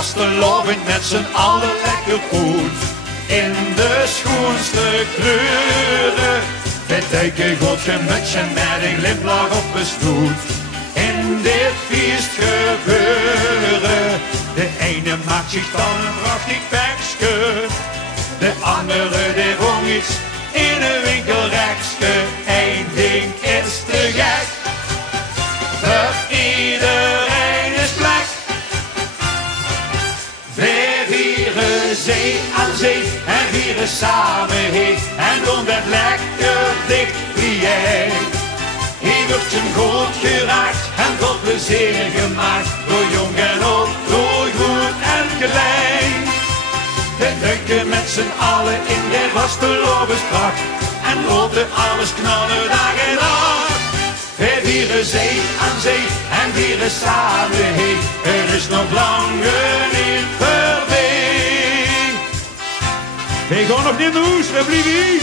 vastelovend met z'n allen lekker goed. In de schoonste kleuren, verduiken godje mutsje met een glimlach op een stoet. In dit feest gebeuren, de ene maakt zich dan een prachtig pakje, de andere die wong iets in een winkelrekje. Eén ding is te gek, voor iedereen is plek. We vieren zee aan zee en vieren samen heen en doen het lekker dicht bij jij. Hier wordt een goed geraakt en tot plezier gemaakt, door jong en oud, door goed en klein. We duiken met z'n allen in de vastelovenspracht en laten alles knallen dag en nacht. We vieren zee aan zee en vieren samen heen, er is nog langer niet voorbij. We gaan nog niet naar huis, we blijven hier.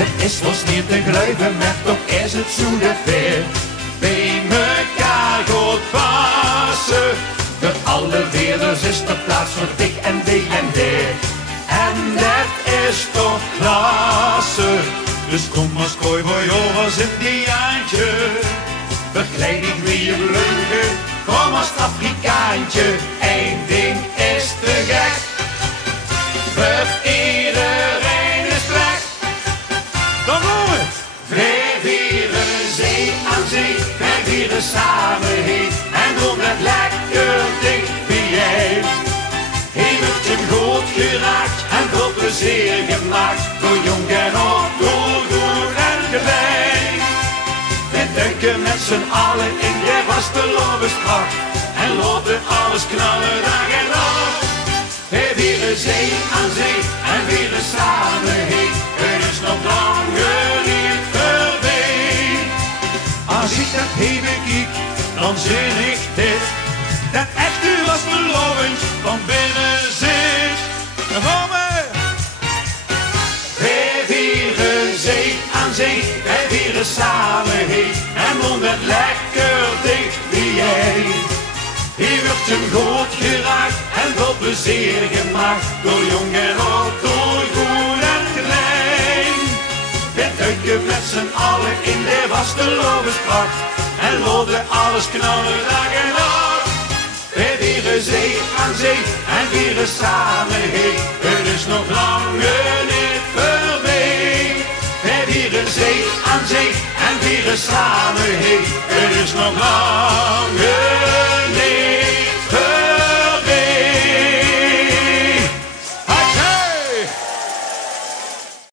Het is ons niet te geloven, maar toch is het zo dat we bij mekaar goed passen. Voor alle werelds is er plaats voor dik en dik en dik. En dat is toch klasse. Dus kom als kooi voor jou als Indiaantje. Verkleed ik wie een leuke, kom als Afrikaantje. Eén ding is te gek, voor iedereen is plek. Dan gaan we. Wij vieren zee aan zee, wij vieren samen heen en doen het lekker dicht bij jij. Hier wordt een goed geraakt en veel plezier gemaakt, door jong en oud, door goed en klein. We duiken met z'n allen in de vastelovenspracht en laten alles knallen dag en nacht. Wij vieren zee aan zee en vieren samen heen, er is nog langer niet voorbij. Als ik dat heen kijk, dan zie ik dit, dat echte vastelovend van binnen zit. Dan gaan we. Wij vieren zee aan zee, wij vieren samen heen en doen het lekker dicht bij jij. Hier wordt een goed geraakt en veel plezier gemaakt, door jong en oud, door goed en klein. We duiken met z'n allen in de vastelovenspracht en laten alles knallen dag en nacht. We vieren zee aan zee en vieren samen heen, het is nog langer niet voorbij. We vieren zee aan zee en vieren samen heen, het is nog langer.